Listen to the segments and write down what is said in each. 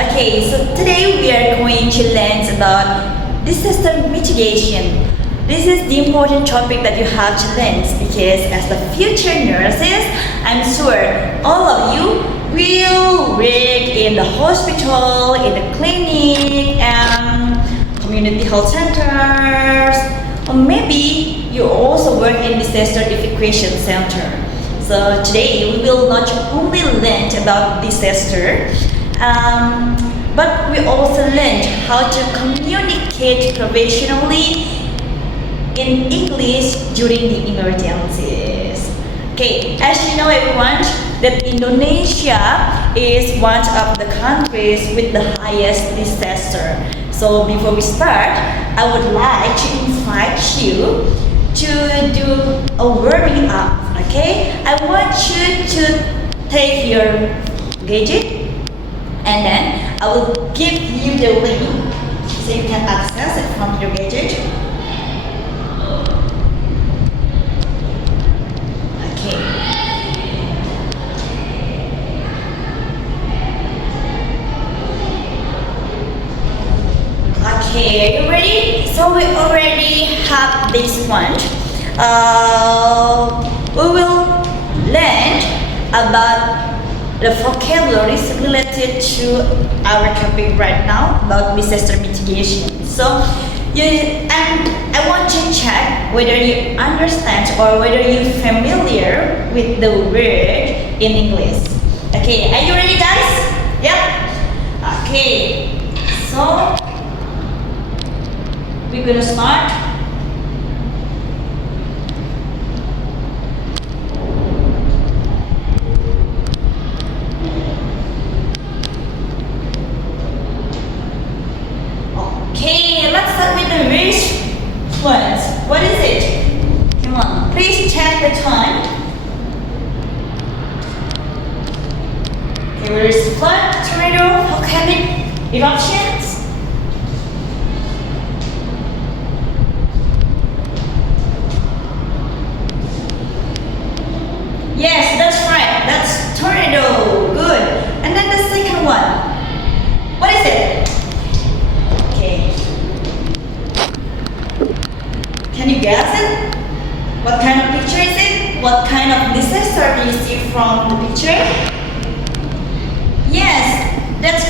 Okay, so today we are going to learn about disaster mitigation. This is the important topic that you have to learn because as the future nurses, I'm sure all of you will work in the hospital, in the clinic, and community health centers, or maybe you also work in disaster evacuation center. So today we will not only learn about disaster, but we also learned how to communicate professionally in English during the emergencies. Okay, as you know everyone, that Indonesia is one of the countries with the highest disaster. So before we start, I would like to invite you to do a warming up. Okay, I want you to take your gadget and then I will give you the link so you can access it from your gadget. Okay. Okay, are you ready? So we already have this one. We will learn about the vocabularies related to our topic right now about disaster mitigation. So, I want to check whether you understand or whether you're familiar with the word in English. Okay, are you ready, guys? Yep. Okay, so we're gonna start. Okay, let's start with the first ones. What is it? Come on, please check the time. Okay, where is flood, tornado, volcanic eruptions? Yes, that's right. That's tornado. Good. And then the second one. What is it? Okay. Can you guess it? What kind of picture is it? What kind of disaster do you see from the picture? Yes, that's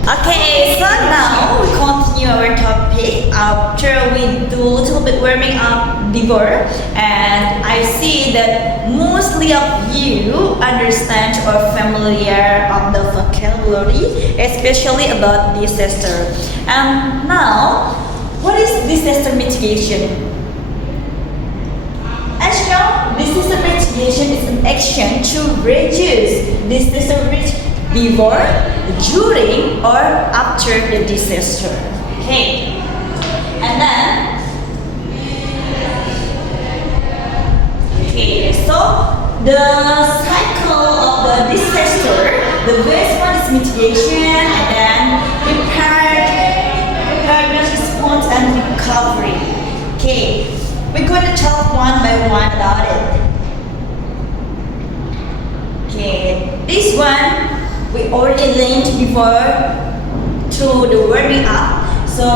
okay. So now we continue our topic after we do a little bit warming up before, and I see that mostly of you understand or familiar of the vocabulary, especially about disaster. And now, what is disaster mitigation? As you know, disaster mitigation is an action to reduce disaster risk before, during, or after the disaster. Okay, and then, okay, so the cycle of the disaster, the first one is mitigation, and then preparedness, response, and recovery. Okay, we're going to talk one by one about it. Okay, this one we already learned before through the warming up. So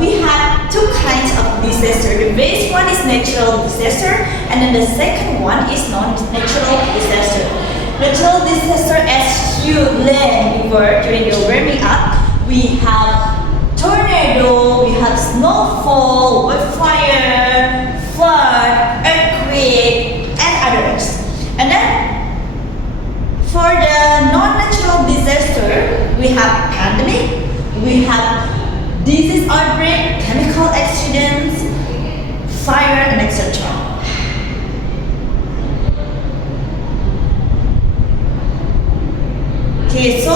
we have two kinds of disaster. The first one is natural disaster, and then the second one is non-natural disaster. Natural disaster, as you learned before during the warming up, we have tornado, we have snowfall, wildfire, flood, earthquake, and others. And then for the non-natural disaster, we have pandemic, we have disease outbreak, chemical accidents, fire, and etc. Okay, so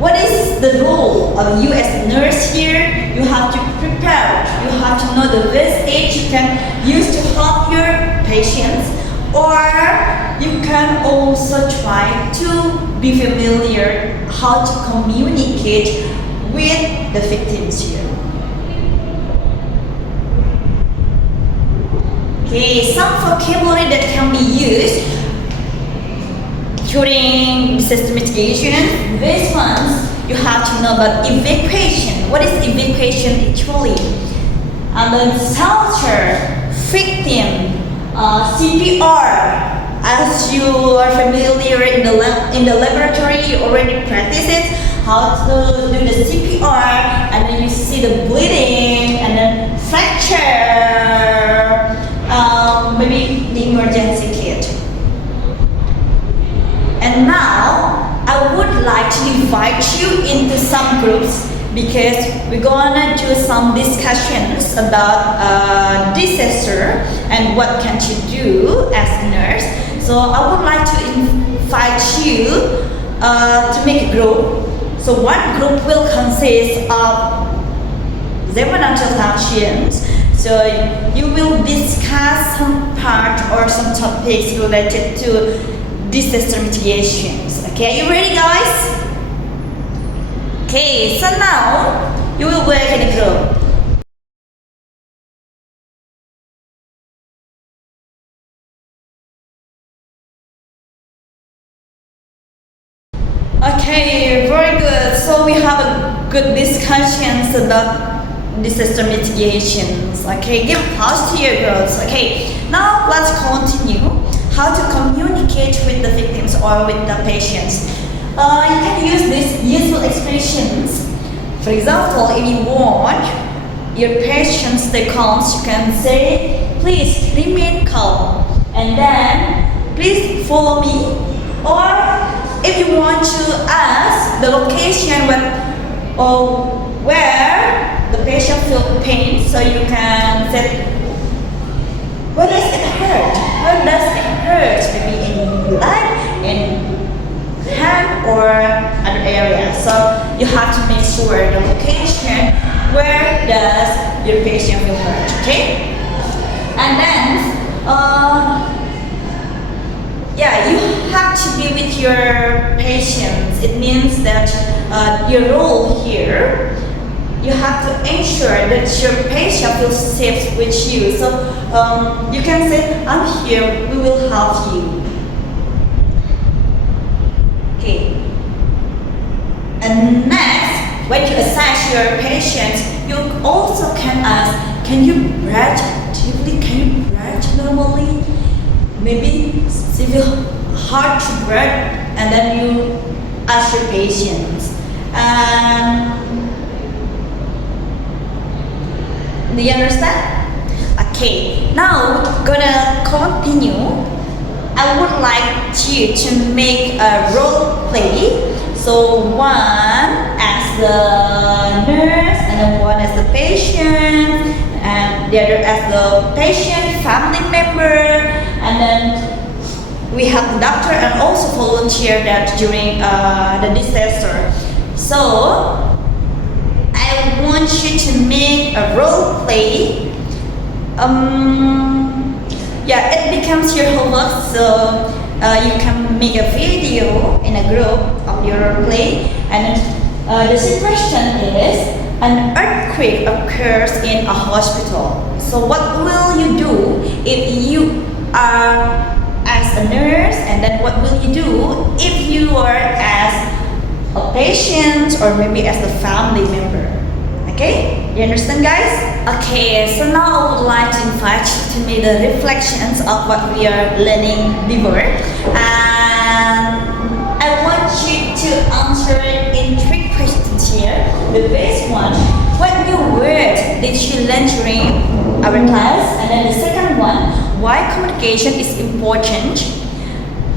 what is the role of you as a nurse here? You have to prepare, you have to know the best aid you can use to help your patients, or you can also try to be familiar how to communicate with the victims here. Okay, some vocabulary that can be used during disaster mitigation, these ones you have to know about evacuation. What is evacuation actually? And then shelter, victim, CPR. As you are familiar in the laboratory, you already practice it how to do the CPR, and then you see the bleeding, and then fracture, maybe the emergency kit. And now I would like to invite you into some groups because we're gonna do some discussions about disaster and what can you do as a nurse. So I would like to invite you to make a group. So one group will consist of 7 until 10 students. So you will discuss some part or some topics related to disaster mitigations. Okay, you ready guys? Okay, so now you will work in a group. Okay, very good. So we have a good discussions about disaster mitigations. Okay, give pause to your girls. Okay, now let's continue how to communicate with the victims or with the patients. You can use these useful expressions. For example, if you want your patients to stay calm, you can say, please remain calm, and then please follow me. Or if you want to ask the location where the patient feels pain, so you can say, where does it hurt? Where does it hurt? Maybe in leg, in hand, or other area. So you have to make sure the location where does your patient feel hurt. Okay? And then you have to be with your patients. It means that your role here, you have to ensure that your patient feels safe with you. So you can say, I'm here, we will help you. Okay. And next, when you assess your patients, you also can ask, can you breathe deeply? Can you breathe normally? Maybe it's hard to breathe, and then you ask your patients. Do you understand? Okay, now we're gonna continue. I would like you to make a role play. So one as the nurse, and then one as the patient, and the other as the patient family member, and then we have the doctor and also volunteer that during the disaster. So I want you to make a role play. It becomes your homework, so you can make a video in a group of your role play, and the situation is an earthquake occurs in a hospital. So what will you do if you are as a nurse, and then what will you do if you are as a patient or maybe as a family member? Okay, you understand guys? Okay, so now I would like to invite you to make the reflections of what we are learning before, and I want you to answer it in 3 questions here. The first one, what new words did you learn during our class? And then the second one, why communication is important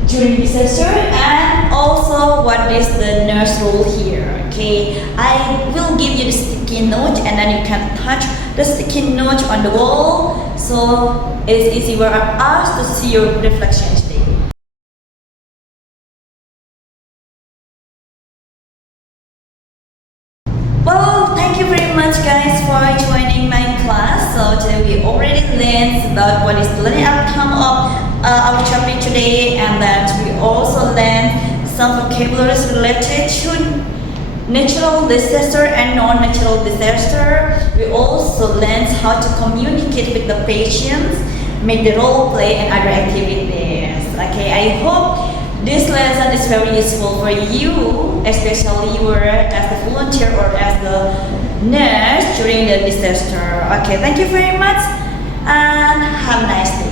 during disaster, and also what is the nurse role here. Okay, I will give you the sticky note, and then you can touch the sticky note on the wall, so it's easy for us to see your reflection today. Well, thank you very much guys for joining my class. So today we already learned about what is the learning outcome of our topic today, and that we also learned some vocabularies related to natural disaster and non-natural disaster. We also learned how to communicate with the patients, make the role play and other activities. Okay, I hope this lesson is very useful for you, especially you were as the volunteer or as the nurse during the disaster. Okay, thank you very much and have a nice day.